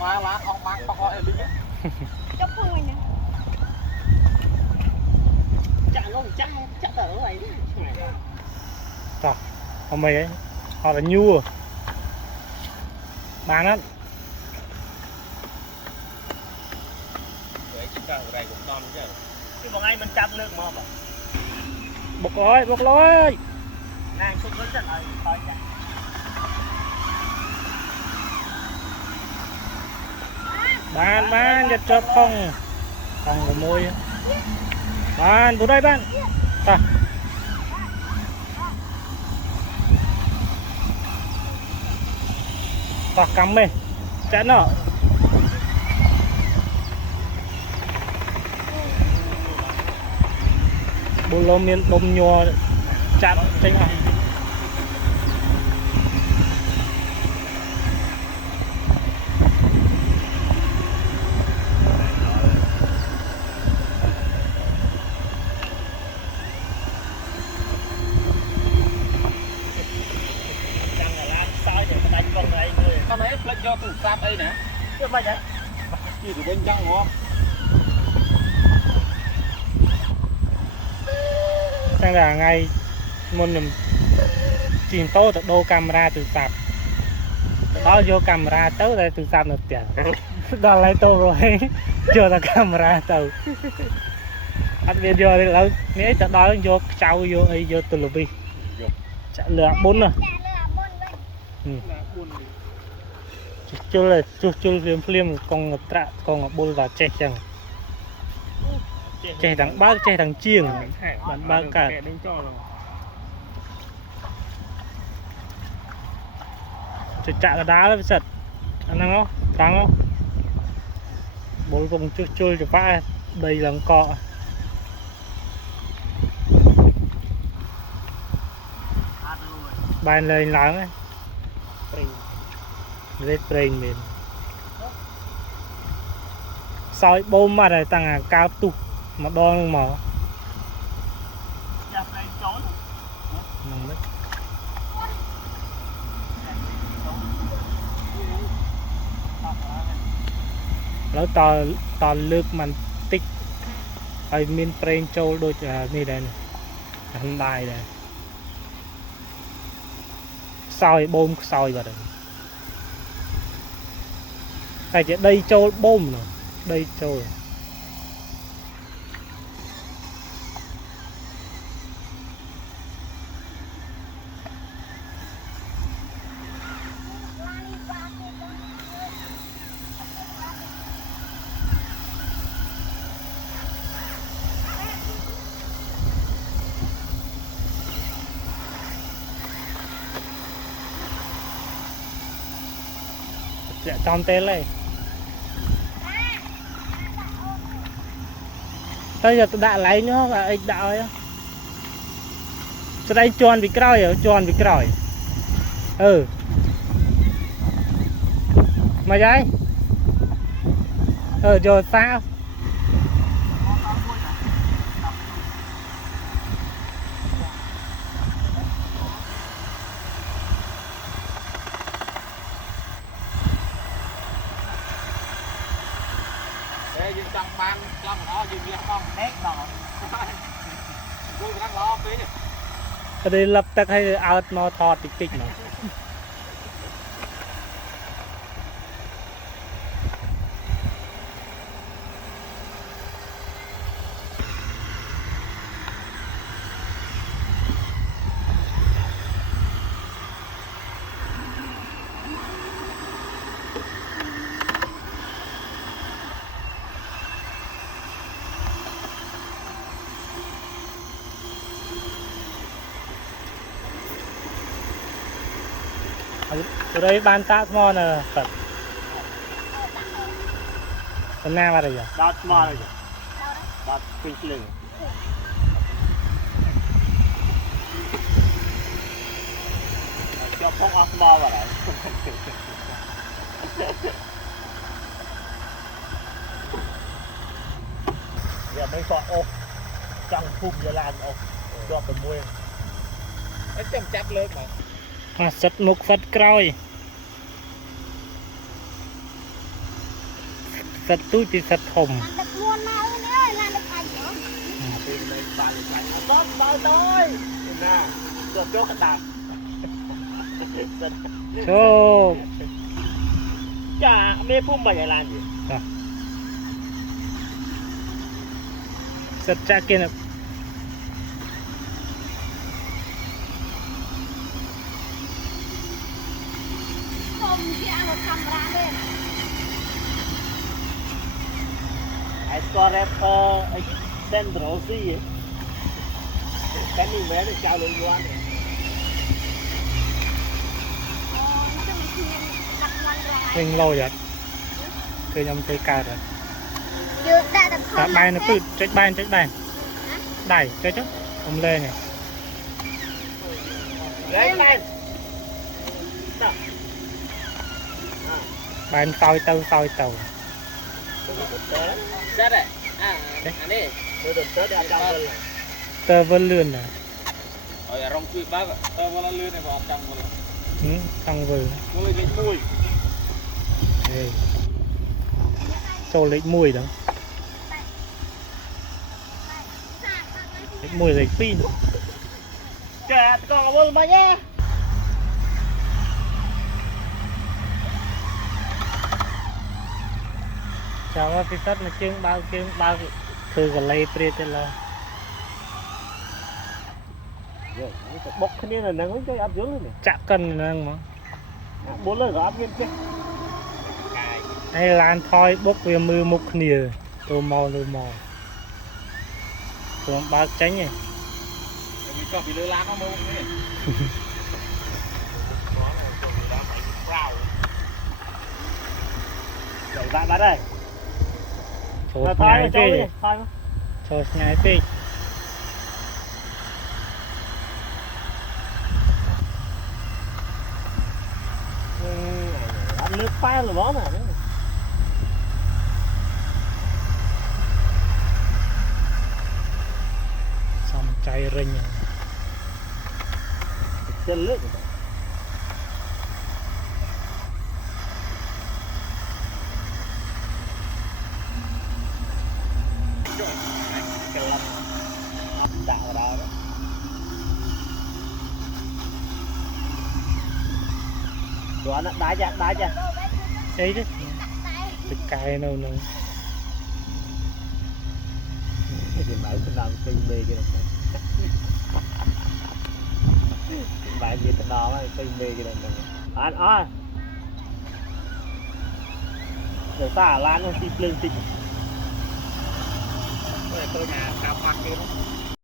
mà lá ông mang bọc gọi đi chốc không anh nè chả nó chắc tờ nó này Trời, hôm nay ấy, họ là nhua bán á chứ một ngày mình chăm nước mà bốc lối nàng xuống rất là thôi bán giật cho không của môi bán từ đây bán ta ta cắm mê chán nọ bồ lô miên bông nhua chán chênh à con ấy lên cho tủ sáp đây nè chứ mà đấy chỉ từ bên trong ngon chẳng là ngày môn mình chìm tô từ đô camera từ sạp đó vô camera tới đây từ sạp được tiền đó lấy tô rồi chưa là camera từ ăn video đây là nếu cho đó vô trâu vô ấy vô từ lobby chả lựa 4 rồi chul phim con trạ con bôi vào che chẳng che thằng bác che thằng chiêng bạn ba cả chạ đá nó giật ăn không trắng không bôi vùng chul cho ba đây là cọ bàn lên láng ấy rết brain mình soi bom mà này tăng cao tu mà đo màแล้วตอนเลือกมันติ๊กไอ้มินเปรนโจโดยนี่ได้ทำได้เลยซอยบมซอยvào đây tại chỉ đây trâu bom rồi đây trâu trong tên này bây giờ tôi đã lấy nữa và anh đạo ấy cho đây tròn bị còi ở tròn bị còi mà đây rồi sao dương trong ban trong đó dương liệt không hết rồi vui đang lo phí ở đây lập tức hay out nó thọt tích tích nó ở đây ban sát mò nè Phật con nam vào đây rồi đát mà rồi đát kinh linh cho phong ác ma vào đấy giờ mấy con ô trong phun giờ làm ô cho tầm nguyên nó chăm chắp lớn mà sật mục Phật còi สัตว์ตู้ติดสัตว์ถม làm được luôn mà ơi nè ơi làm được thành nữa เป็นในบางใจต้นต้นต้นน่ะตัวโจ๊กดัก โชค จ้าไม่พุ่มไปอะไรอยู่ สัตว์จะกินอ่ะ không khi ăn được camera lên ไอ้สกอร์แรปเปอร์ไอ้เซนโดรซี่แค่นี้แม้แต่เจ้าเลยล้วน nó cho mình thiên đặt ngoan lại វិញលោយអត់គឺខ្ញុំធ្វើកើតអត់ chưa đã được តែ không បាយនៅពឺចុចបាយចុចដែរដៃចុចខ្ញុំលេងនេះ lên lên បាយសោយទៅសោយទៅ Chết đấy. À, anh đi. tôi đừng tới đây trong lên này ទៅវិលលឿនណា Ôi, rong chui bác ạ. Tao vào lươn này vào trong vào. ចង់វិល Mùi lên mùi. ហេចូលលេខ1ដល់លេខ1លេខ2 trời con vô mà nhé ចាំមកពិសិដ្ឋមកជើងបើកធ្វើកលេព្រាទៅឡើយ bốc cái này là nắng cái áp dưới này ចាក់កិនហ្នឹងមក bốn lời rồi áp nhiên chứ ហើយឡានថយបុកវាមើលមុខគ្នាទៅមកព្រមបើកចេញឯង Mình cho bị lươn lan nó mông đấy. rồi bạn bắt đây ចូល là ឆ្ងាយ thôi ពេក thôi thôi ចូលឆ្ងាយពេក ăn nước phai là bó này សំចៃរិញ chân nước cái lắm đạo vào đó đó đoán đá chưa អីទេទឹកកែនៅនឹង thì mở cái nào cây mê cái này bạn gì tên đó cây mê cái này anh ơi để xả lan nó xịt lên xịt Tôi nhà cao mặt kia đó.